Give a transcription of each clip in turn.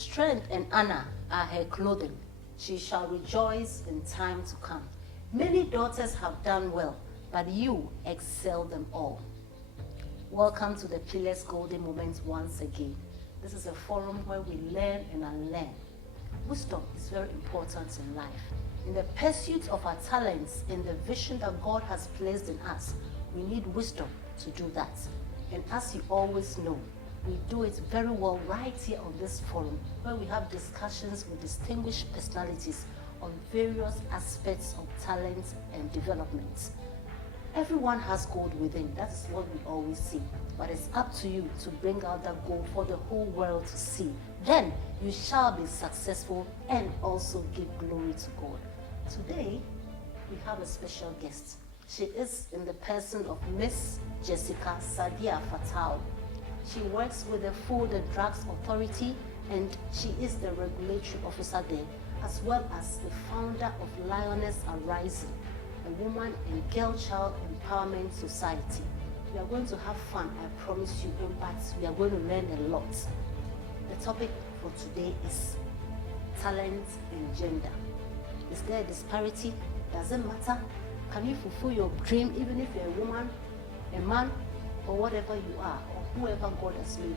Strength and honor are her clothing. She shall rejoice in time to come. Many daughters have done well, but you excel them all. Welcome to the Pillars Golden Moments once again. This is a forum where we learn and unlearn. Wisdom is very important in life. In the pursuit of our talents, in the vision that God has placed in us, we need wisdom to do that. And as you always know, we do it very well right here on this forum, where we have discussions with distinguished personalities on various aspects of talent and development. Everyone has gold within, that's what we always see. But it's up to you to bring out that gold for the whole world to see. Then you shall be successful and also give glory to God. Today, we have a special guest. She is in the person of Miss Jessica Sadia Fatawu. She works with the Food and Drugs Authority, and she is the regulatory officer there, as well as the founder of Lioness Arising, a woman and girl child empowerment society. We are going to have fun, I promise you, but we are going to learn a lot. The topic for today is talent and gender. Is there a disparity? Does it matter? Can you fulfill your dream even if you're a woman, a man, or whatever you are, or whoever God has made you?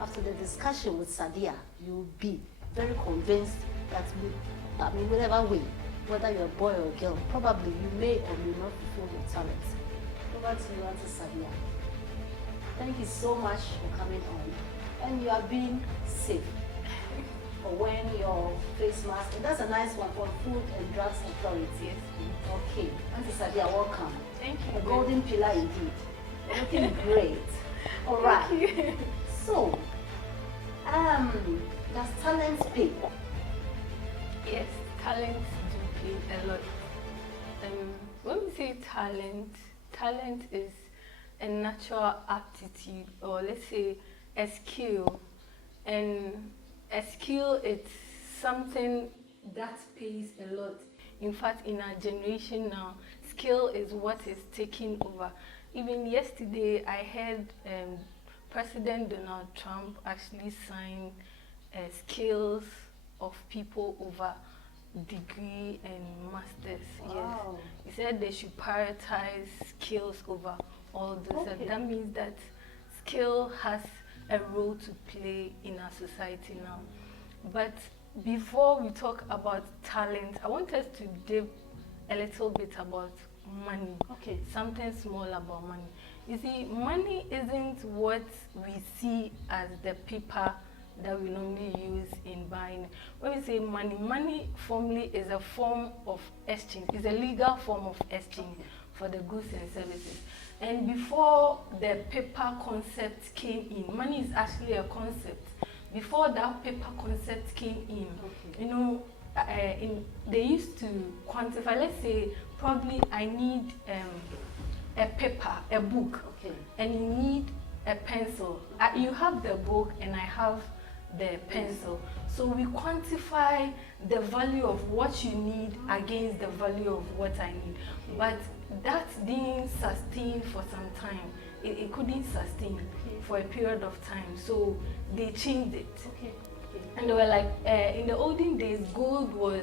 After the discussion with Sadia, you'll be very convinced that, whatever way, whether you're a boy or a girl, probably you may or may not fulfill your talents. Over to you, Ranti Sadia. Thank you so much for coming on. And you are being safe for wearing your face mask. And that's a nice one for Food and Drugs Authority. Yes. Okay. Ranti Sadia, welcome. Thank you. A golden pillar indeed. Looking great. All right. Thank you. So, does talent pay? Yes, talent do play a lot. When we say talent, talent is a natural aptitude, or let's say a skill. And a skill, it's something that pays a lot. In fact, in our generation now, skill is what is taking over. Even yesterday, I heard President Donald Trump actually signed skills of people over degree and masters. Wow. Yes, he said they should prioritize skills over all those. Okay. And that means that skill has a role to play in our society now. But before we talk about talent, I want us to dip a little bit about money. Okay. Something small about money. You see, money isn't what we see as the paper that we normally use in buying. When we say money, money formally is a form of exchange. It's a legal form of exchange for the goods and services. And before the paper concept came in, money is actually a concept. Before that paper concept came in, they used to quantify, let's say, probably I need a paper, a book, Okay. and you need a pencil. You have the book and I have the pencil. So we quantify the value of what you need against the value of what I need. But that didn't sustain for some time. It couldn't sustain for a period of time. So they changed it. Okay. And they were like, in the olden days, gold was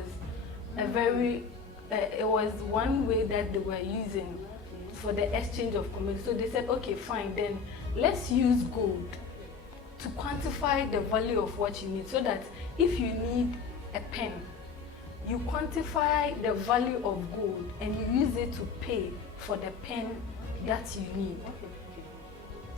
a very, it was one way that they were using for the exchange of commodities. So they said, okay, fine, then let's use gold to quantify the value of what you need, so that if you need a pen, you quantify the value of gold and you use it to pay for the pen that you need.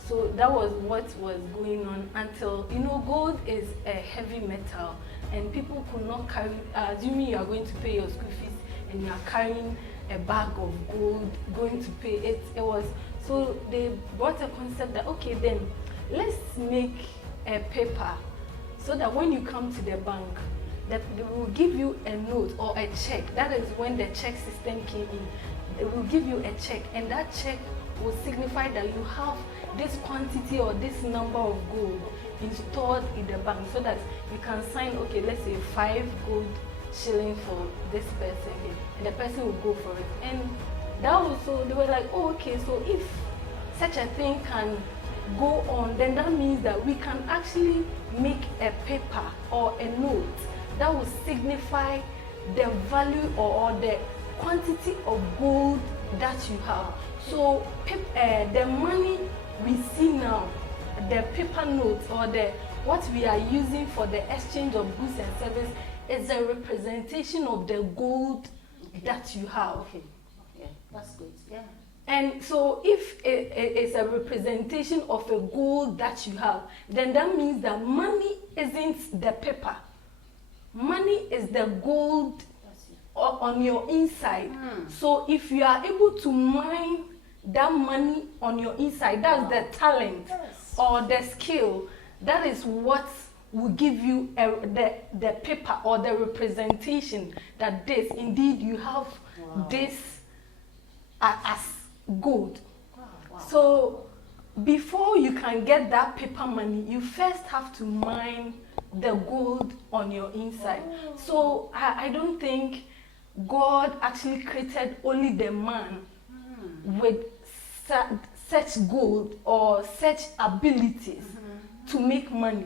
So that was what was going on until, gold is a heavy metal and people could not carry, assuming you are going to pay your school fees and you are carrying a bag of gold, going to pay it. So they brought a concept that, okay, then let's make a paper so that when you come to the bank, that they will give you a note or a check. That is when the check system came in. They will give you a check, and that check will signify that you have this quantity or this number of gold installed in the bank, so that you can sign, okay, let's say 5 gold shillings for this person, and the person will go for it. And that also, they were like, oh, okay, so if such a thing can go on, then that means that we can actually make a paper or a note that will signify the value or the quantity of gold that you have. So the money we see now, the paper notes or what we are using for the exchange of goods and service is a representation of the gold that you have. Okay. Yeah, that's good. Yeah. And so if it is a representation of a gold that you have, then that means that money isn't the paper. Money is the gold on your inside. So if you are able to mine that money on your inside, that's the talent or the skill, that is what will give you the paper or the representation that this, indeed, you have this as gold. So before you can get that paper money, you first have to mine the gold on your inside. So I don't think God actually created only the man with such gold or such abilities to make money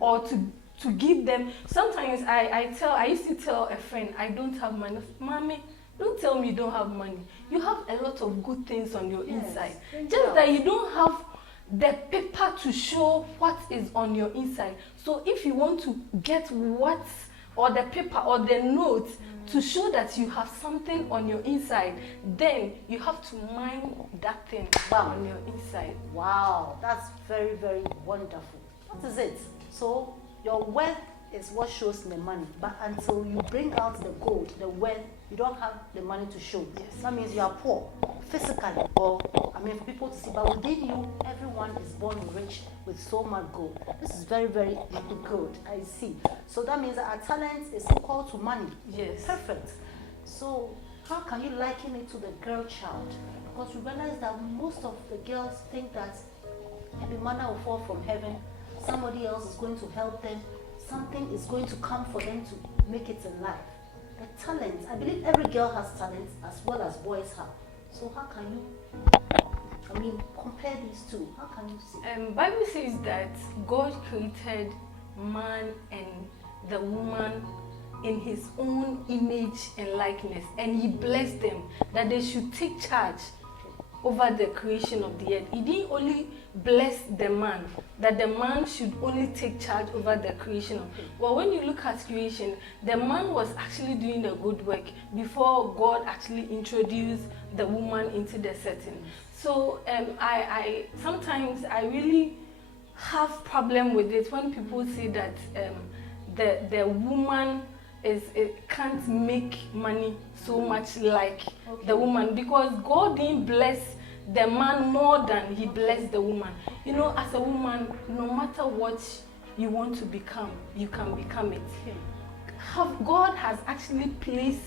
or to give them. Sometimes I used to tell a friend, I don't have money. Mommy, don't tell me you don't have money. You have a lot of good things on your inside. Just that you don't have the paper to show what is on your inside. So if you want to get or the paper or the note to show that you have something on your inside, then you have to mine that thing on your inside. Wow, that's very, very wonderful. What is it? So your worth is what shows the money, but until you bring out the gold, the wealth, you don't have the money to show. Yes. That means you are poor physically, or for people to see, but within you, everyone is born rich with so much gold. This is very, very good. I see. So that means that our talent is equal to money. Yes. Perfect. So how can you liken it to the girl child? Because you realize that most of the girls think that every manna will fall from heaven, somebody else is going to help them, something is going to come for them to make it in life. The talent, I believe every girl has talent as well as boys have. So how can you, compare these two? How can you see? Bible says that God created man and the woman in his own image and likeness, and he blessed them that they should take charge over the creation of the earth. He didn't only bless the man, that the man should only take charge over the creation of. Well, when you look at creation, the man was actually doing the good work before God actually introduced the woman into the setting. So I sometimes I really have problem with it when people say that the woman can't make money so much like the woman, because God didn't bless the man more than he blessed the woman. You know, as a woman, no matter what you want to become, you can become it. God has actually placed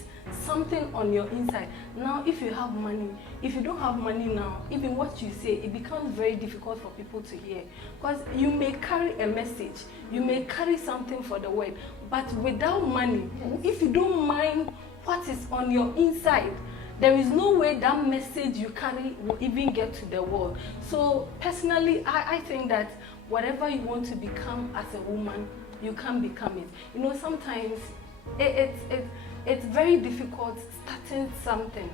something on your inside. Now, if you have money, if you don't have money now, even what you say, it becomes very difficult for people to hear. Because you may carry a message, you may carry something for the world, but without money, if you don't mind what is on your inside, there is no way that message you carry will even get to the world. So personally, I think that whatever you want to become as a woman, you can become it. You know, sometimes it's very difficult starting something,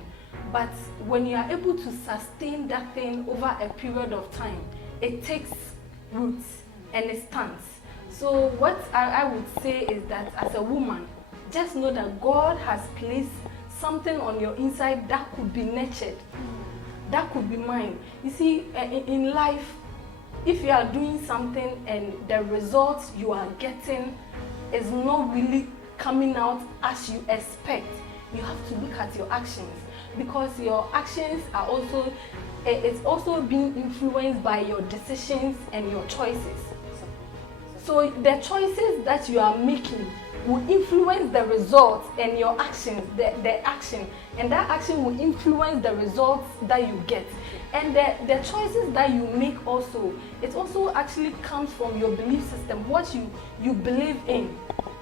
but when you are able to sustain that thing over a period of time, it takes roots and it stands. So what I would say is that as a woman, just know that God has placed something on your inside that could be nurtured, that could be mine. You see, in life, if you are doing something and the results you are getting is not really coming out as you expect, you have to look at your actions, because your actions are also, it's also being influenced by your decisions and your choices. So the choices that you are making will influence the results and your actions, the action, and that action will influence the results that you get. And the choices that you make also, it also actually comes from your belief system, what you believe in,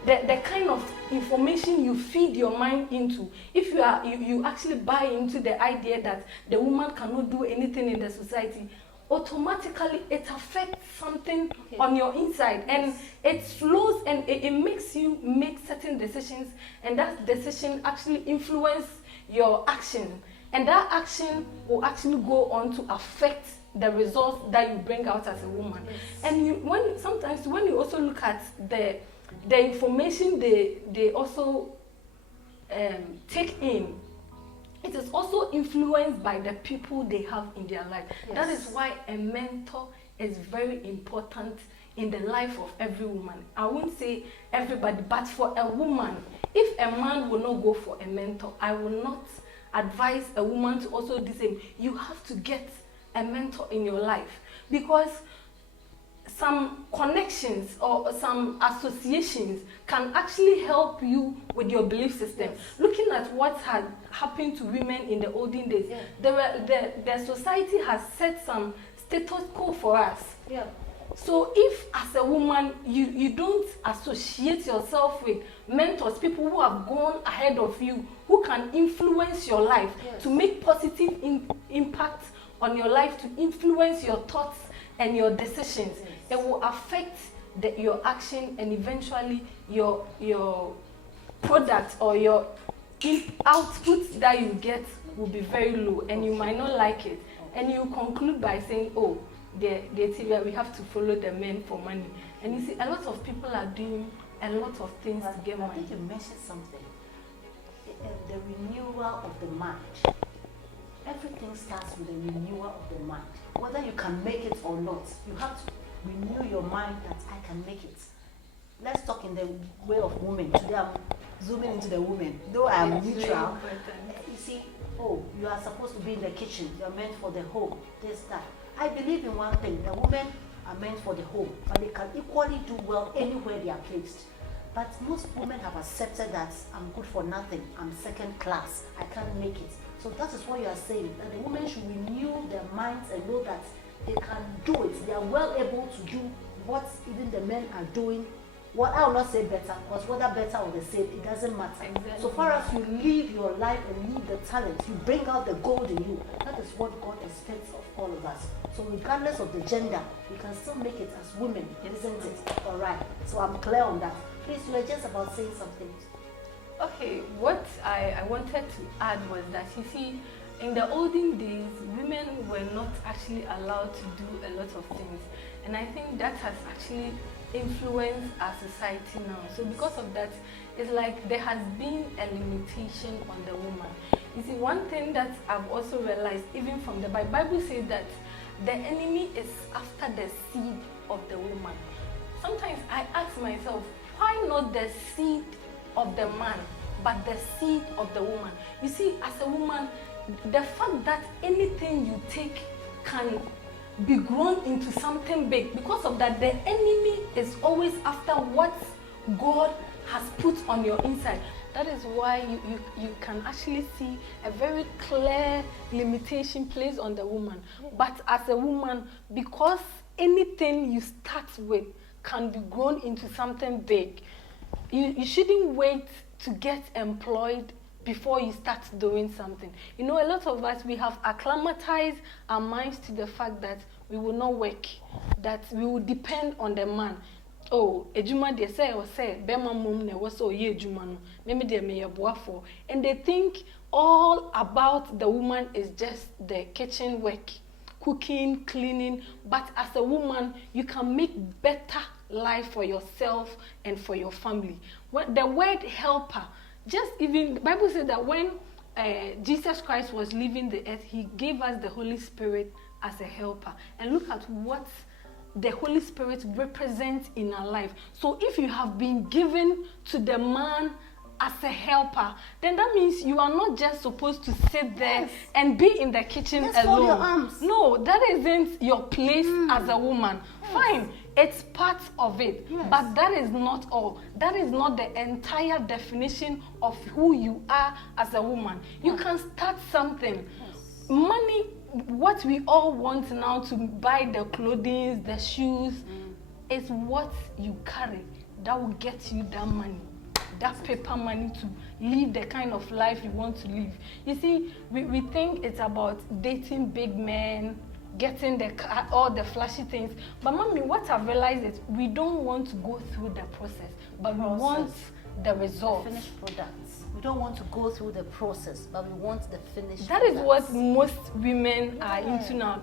the kind of information you feed your mind into. If you actually buy into the idea that the woman cannot do anything in the society, automatically it affects something on your inside, and it flows, and it makes you make certain decisions, and that decision actually influence your action, and that action will actually go on to affect the results that you bring out as a woman. And sometimes when you also look at the information they also take in, it is also influenced by the people they have in their life. That is why a mentor is very important in the life of every woman. I won't say everybody, but for a woman, if a man will not go for a mentor, I will not advise a woman to also do the same. You have to get a mentor in your life, because some connections or some associations can actually help you with your belief system. Looking at what had happened to women in the olden days, the society has set some status quo for us. So if as a woman you don't associate yourself with mentors, people who have gone ahead of you, who can influence your life to make positive impact on your life, to influence your thoughts and your decisions, it will affect your action, and eventually your product or your output that you get will be very low, and you might not like it, and you conclude by saying, oh, we have to follow the men for money. And you see, a lot of people are doing a lot of things to get money. I think you mentioned something. The renewal of the mind. Everything starts with the renewal of the mind. Whether you can make it or not, you have to renew your mind that I can make it. Let's talk in the way of women. Today I'm zooming into the women. Though I am neutral, you see, oh, you are supposed to be in the kitchen. You are meant for the home. This, that. I believe in one thing. The women are meant for the home, but they can equally do well anywhere they are placed. But most women have accepted that I'm good for nothing. I'm second class. I can't make it. So that is what you are saying, that the women should renew their minds and know that they can do it. They are well able to do what even the men are doing. What I will not say better, because whether better or the same, it doesn't matter. So far as you live your life and live the talent, you bring out the gold in you. That is what God expects of all of us. So regardless of the gender, we can still make it as women, isn't it? All right. So I'm clear on that. Please, you were just about saying something. Okay, what I wanted to add was that, you see, in the olden days, women were not actually allowed to do a lot of things. And I think that has actually influenced our society now. So because of that, it's like there has been a limitation on the woman. You see, one thing that I've also realized, even from the Bible says that the enemy is after the seed of the woman. Sometimes I ask myself, why not the seed of the man, but the seed of the woman? You see, as a woman, the fact that anything you take can be grown into something big, because of that, the enemy is always after what God has put on your inside. That is why you can actually see a very clear limitation placed on the woman. But as a woman, because anything you start with can be grown into something big, you shouldn't wait to get employed before you start doing something. You know, a lot of us, we have acclimatized our minds to the fact that we will not work, that we will depend on the man. Oh, ejuma de say or say, bema mum ne was so ye jumano, maybe they may for. And they think all about the woman is just the kitchen work, cooking, cleaning. But as a woman, you can make better life for yourself and for your family. The word helper, just even the Bible said that when Jesus Christ was leaving the earth, he gave us the Holy Spirit as a helper. And look at what the Holy Spirit represents in our life. So if you have been given to the man as a helper, then that means you are not just supposed to sit there and be in the kitchen alone. Fold your arms. No, that isn't your place as a woman. Fine, it's part of it, but that is not all. That is not the entire definition of who you are as a woman. You can start something. Money, what we all want now to buy the clothing, the shoes, is what you carry that will get you that money, that paper money to live the kind of life you want to live. You see, we think it's about dating big men, getting the car, all the flashy things. But mommy, what I've realized is we don't want to go through the process, but we want the result. The finished products. We don't want to go through the process, but we want the finished That products. is what most women are into now.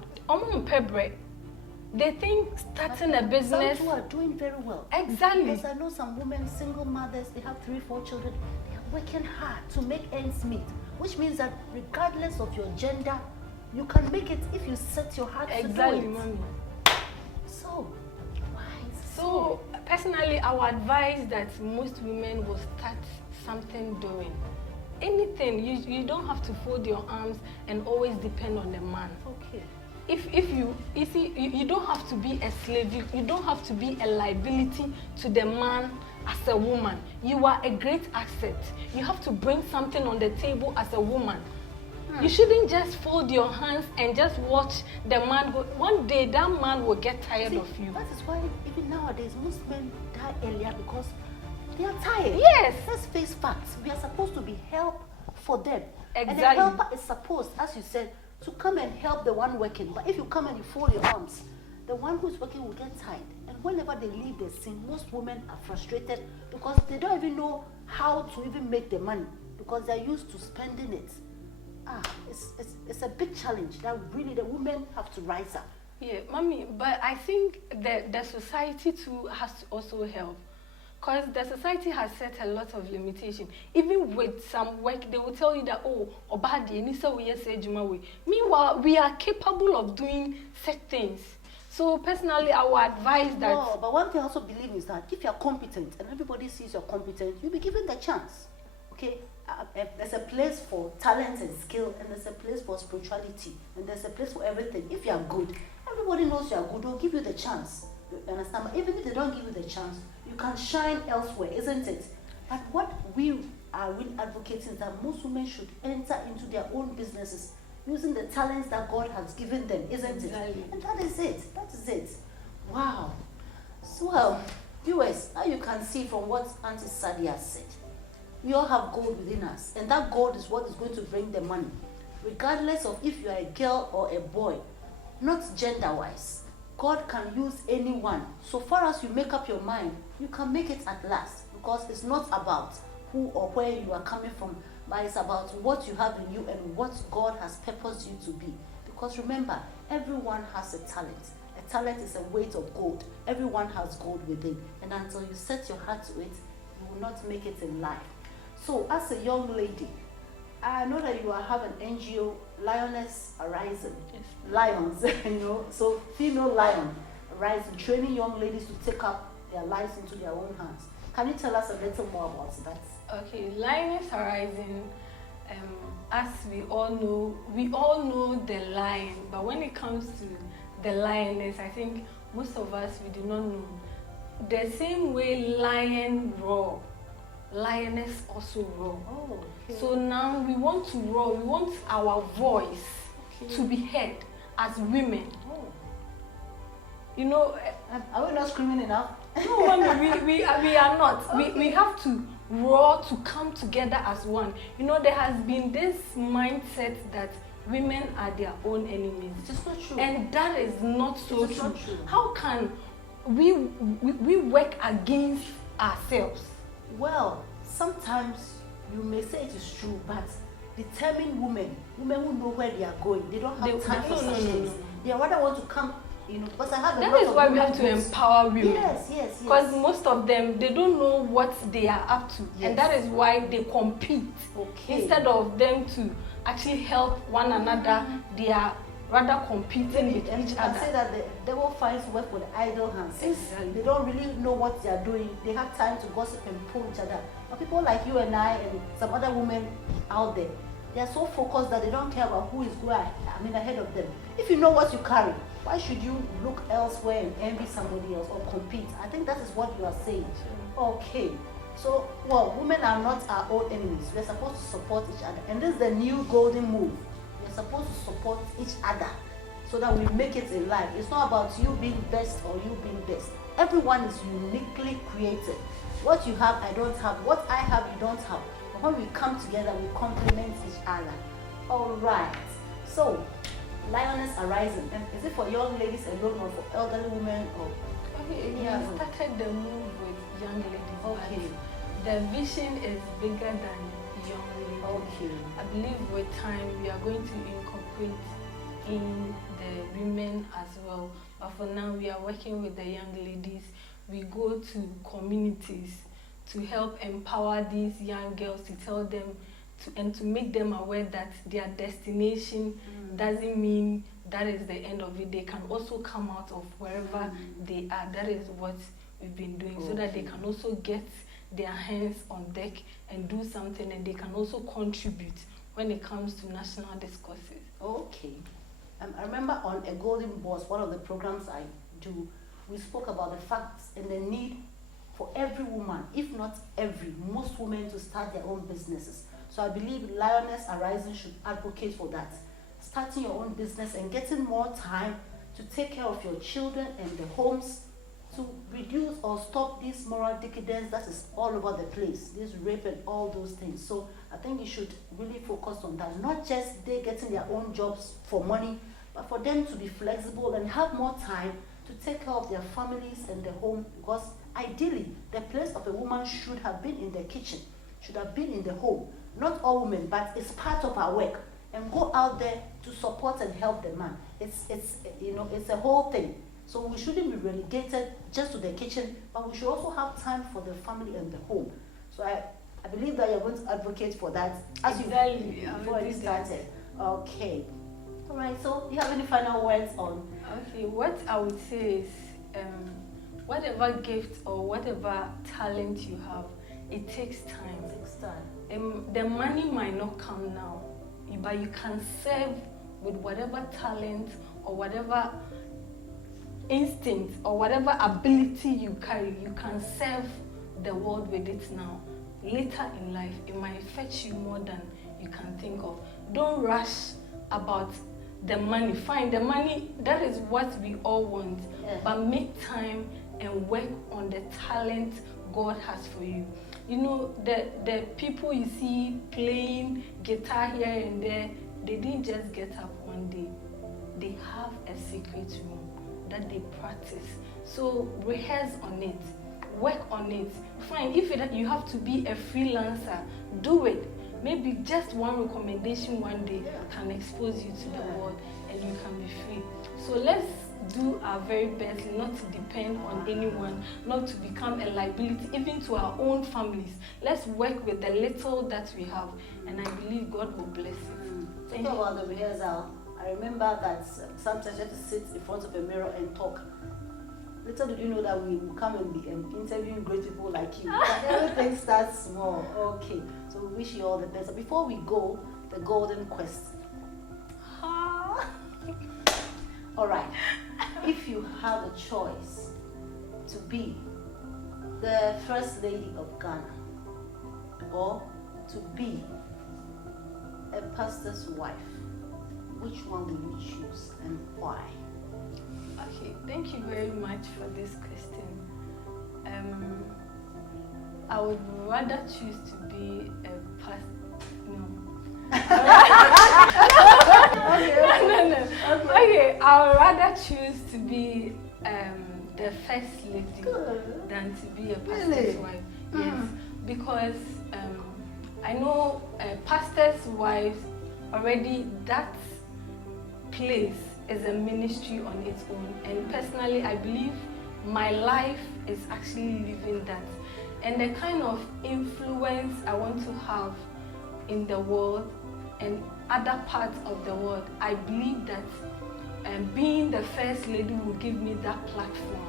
They think starting a business. Some who are doing very well. Exactly. Because I know some women, single mothers, they have 3-4 children. They are working hard to make ends meet, which means that regardless of your gender, you can make it if you set your heart to do it. Mommy. So, why? So personally, I would advise that most women will start something doing. Anything. You don't have to fold your arms and always depend on the man. Okay. If you don't have to be a slave, you don't have to be a liability to the man as a woman. You are a great asset. You have to bring something on the table as a woman. You shouldn't just fold your hands and just watch the man go. One day that man will get tired of you. That is why even nowadays most men die earlier because they are tired. Yes. Let's face facts. We are supposed to be help for them. Exactly. And the helper is supposed, as you said, to come and help the one working. But if you come and you fold your arms, the one who's working will get tired. And whenever they leave the scene, most women are frustrated because they don't even know how to even make the money because they're used to spending it. It's a big challenge that really the women have to rise up. Yeah, mommy, but I think that the society too has to also help. Because the society has set a lot of limitation. Even with some work, they will tell you that, meanwhile, we are capable of doing such things. So personally, I would advise that. No, but one thing I also believe is that if you're competent and everybody sees you're competent, you'll be given the chance. Okay? There's a place for talent and skill, and there's a place for spirituality, and there's a place for everything. If you're good, everybody knows you're good, they'll give you the chance. You understand? But even if they don't give you the chance, you can shine elsewhere, isn't it? But what we are really advocating is that most women should enter into their own businesses using the talents that God has given them, isn't Exactly. it? And that is it. That is it. Wow. So, well, viewers, now you can see from what Auntie Sadia said. We all have gold within us, and that gold is what is going to bring the money, regardless of if you are a girl or a boy, not gender-wise. God can use anyone. So far as you make up your mind, you can make it at last, because it's not about who or where you are coming from, but it's about what you have in you and what God has purposed you to be. Because remember, everyone has a talent. A talent is a weight of gold. Everyone has gold within, and until you set your heart to it, you will not make it in life. So, as a young lady, I know that you have an NGO, Lioness Arising. Yes. Lions, so female lion rising, training young ladies to take up their lives into their own hands. Can you tell us a little more about that? Okay, Lioness Arising, as we all know the lion, but when it comes to the lioness, I think most of us, we do not know. The same way lion roar, lioness also roar. Oh, okay. So now we want to roar, we want our voice to be heard as women. Oh. You know, Are we not screaming enough? no, we are not. Okay. We have to roar to come together as one. You know, there has been this mindset that women are their own enemies. It is not true. And that is not so It is true. not true. How can we work against ourselves? Well, sometimes you may say it is true, but determined women who know where they are going, they don't have time for such things. They rather want to come, because I have a lot of That is why we women have to groups. empower women. Yes. Because most of them, they don't know what they are up to. Yes. And that is why they compete. Okay. Instead of them to actually help one another, they are rather competing with And each you can other. say that the devil finds work with idle hands. Exactly. They don't really know what they are doing. They have time to gossip and pull each other. But people like you and I and some other women out there, they are so focused that they don't care about who is ahead of them. If you know what you carry, why should you look elsewhere and envy somebody else or compete? I think that is what you are saying. Okay. So, women are not our own enemies. We're supposed to support each other. And this is the new golden move. We're supposed to support each other so that we make it in life. It's not about you being best or you being best. Everyone is uniquely created. What you have, I don't have. What I have, you don't have. But when we come together, we complement each other. All right. So, Lioness Arising. And is it for young ladies alone or for elderly women? Or Okay, we started the move with young ladies. okay. The vision is bigger than young ladies. Okay. I believe with time we are going to incorporate in the women as well. But for now we are working with the young ladies. We go to communities to help empower these young girls, to tell them and to make them aware that their destination doesn't mean that is the end of it. They can also come out of wherever they are. That is what we've been doing, so that they can also get their hands on deck and do something, and they can also contribute when it comes to national discourses. Okay. I remember on A Golden Boss, one of the programs I do, we spoke about the facts and the need for every woman, if not most women, to start their own businesses. So I believe Lioness Arising should advocate for that. Starting your own business and getting more time to take care of your children and the homes, to reduce or stop this moral decadence that is all over the place, this rape and all those things. So I think you should really focus on that. Not just they getting their own jobs for money, but for them to be flexible and have more time to take care of their families and the home, because ideally the place of a woman should have been in the kitchen, should have been in the home. Not all women, but it's part of our work. And go out there to support and help the man. It's a whole thing. So we shouldn't be relegated just to the kitchen, but we should also have time for the family and the home. So I believe that you're going to advocate for that as Exactly. before you started. Okay. All right. So you have any final words on? Okay. What I would say is, whatever gift or whatever talent you have, it takes time. It takes time. The money might not come now, but you can serve with whatever talent or whatever instinct or whatever ability you carry. You can serve the world with it now. Later in life, it might fetch you more than you can think of. Don't rush about the money. Fine, the money, that is what we all want. Yeah. But make time and work on the talent God has for you. You know, the people you see playing guitar here and there, they didn't just get up one day. They have a secret room that they practice. So rehearse on it, work on it. Fine, if you have to be a freelancer, do it. Maybe just one recommendation one day can expose you to the world and you can be free. So let's do our very best not to depend on anyone, not to become a liability even to our own families. Let's work with the little that we have, and I believe God will bless it. Talking about the rehearsal, I remember that sometimes you have to sit in front of a mirror and talk. Little did you know that we will come and be interviewing great people like you. But everything starts small. Okay, so we wish you all the best. Before we go, the golden quest. All right. If you have a choice to be the First Lady of Ghana or to be a pastor's wife, which one will you choose and why? Okay, thank you very much for this question. I would rather choose to be a pastor. No. No. Okay, I would rather choose to be the first lady than to be a pastor's wife. Yes, because I know pastors' wives already, that place is a ministry on its own, and personally I believe my life is actually living that, and the kind of influence I want to have in the world and other parts of the world. I believe that being the first lady will give me that platform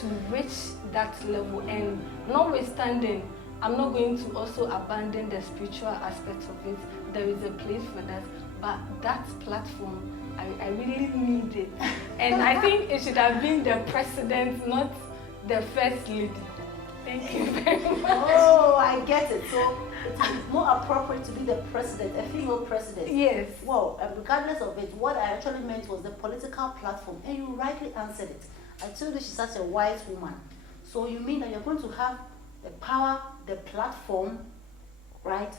to reach that level, and notwithstanding, I'm not going to also abandon the spiritual aspect of it. There is a place for that, but that platform, I really need it. And I think it should have been the president, not the first lady. Thank you very much. Oh, I get it. So it's more appropriate to be the president, a female president. Yes. Well, regardless of it, what I actually meant was the political platform, and you rightly answered it. I told you she's such a wise woman. So you mean that you're going to have the power, the platform, right,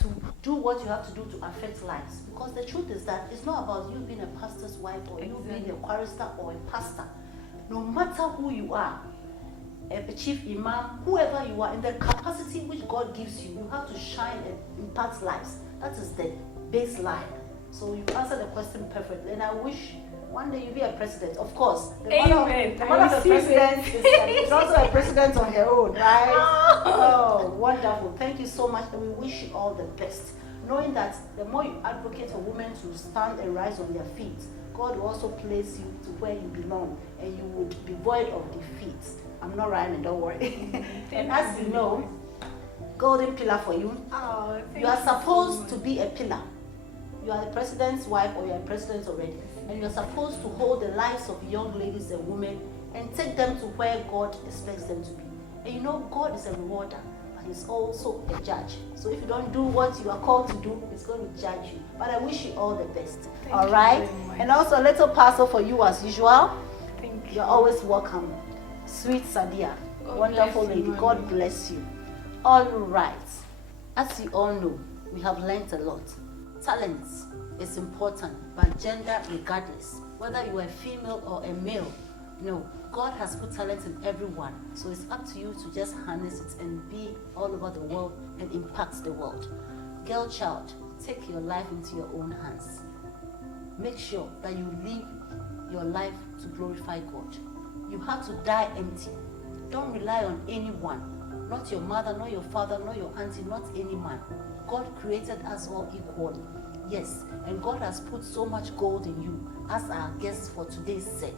to do what you have to do to affect lives. Because the truth is that it's not about you being a pastor's wife or you being a chorister or a pastor. No matter who you are, a chief imam, whoever you are, in the capacity which God gives you, you have to shine and impact lives. That is the baseline. So you answered the question perfectly, and I wish one day you'll be a president. Of course, the mother of the president is also a president on her own, right? Oh, wonderful. Thank you so much, and we wish you all the best. Knowing that the more you advocate for women to stand and rise on their feet, God will also place you to where you belong, and you would be void of defeat. I'm not rhyming, don't worry. And as you know, golden pillar for you. Oh, you are supposed to be a pillar. You are the president's wife, or you are president already, and you are supposed to hold the lives of young ladies and women and take them to where God expects them to be. And you know, God is a rewarder, but He's also a judge. So if you don't do what you are called to do, He's going to judge you. But I wish you all the best. All right? And also a little parcel for you as usual. Thank you. You're always welcome. Sweet Sadia, wonderful lady. God bless you. All right. As you all know, we have learned a lot. Talent is important, but gender regardless. Whether you are a female or a male, no, God has put talent in everyone. So it's up to you to just harness it and be all over the world and impact the world. Girl child, take your life into your own hands. Make sure that you live your life to glorify God. You have to die empty. Don't rely on anyone. Not your mother, not your father, not your auntie, not any man. God created us all equally. Yes, and God has put so much gold in you, as our guest for today said.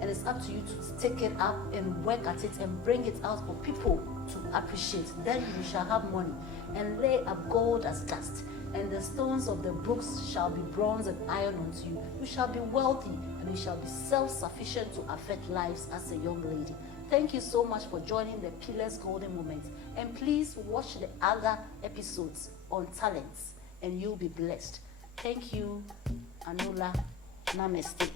And it's up to you to take it up and work at it and bring it out for people to appreciate. Then you shall have money and lay up gold as dust. And the stones of the brooks shall be bronze and iron unto you. You shall be wealthy and you shall be self-sufficient to affect lives as a young lady. Thank you so much for joining the Pillars Golden Moment. And please watch the other episodes on talents and you'll be blessed. Thank you. Anula. Namaste.